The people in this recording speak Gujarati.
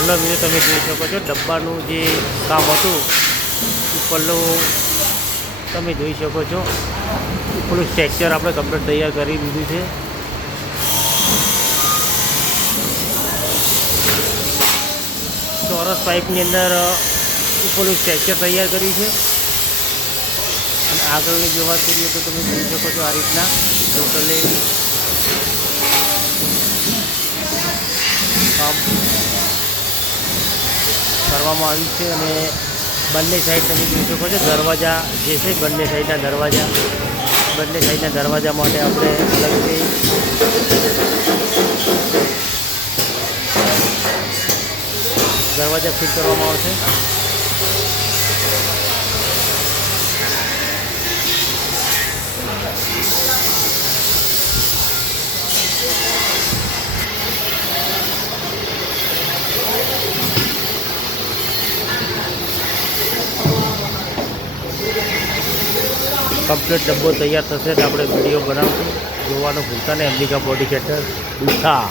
હેલો મિત્રો, તમે જોઈ શકો છો ડબ્બાનું જે કામ હતું ઉપરનું તમે જોઈ શકો છો. ઉપરનું સ્ટ્રક્ચર આપણે કમ્પ્લીટ તૈયાર કરી દીધું છે. ચોરસ પાઇપની અંદર ઉપરનું સ્ટ્રક્ચર તૈયાર કર્યું છે. અને આગળની જો વાત કરીએ તો તમે જોઈ શકો છો આ રીતના ટોટલી કામ કરવામાં આવ્યું છે. અને બંને સાઈડ તમે જોઈ શકો છો દરવાજા જે છે, બંને સાઈડના દરવાજા માટે આપણે અલગથી દરવાજા ફિટ કરવામાં આવશે. કમ્પ્લીટ ડબ્બો તૈયાર થશે તો આપણે વિડીયો બનાવશું. જોવાનું ભૂલતા નહીં. અંબિકા બોડી સેન્ટર ઉઠા.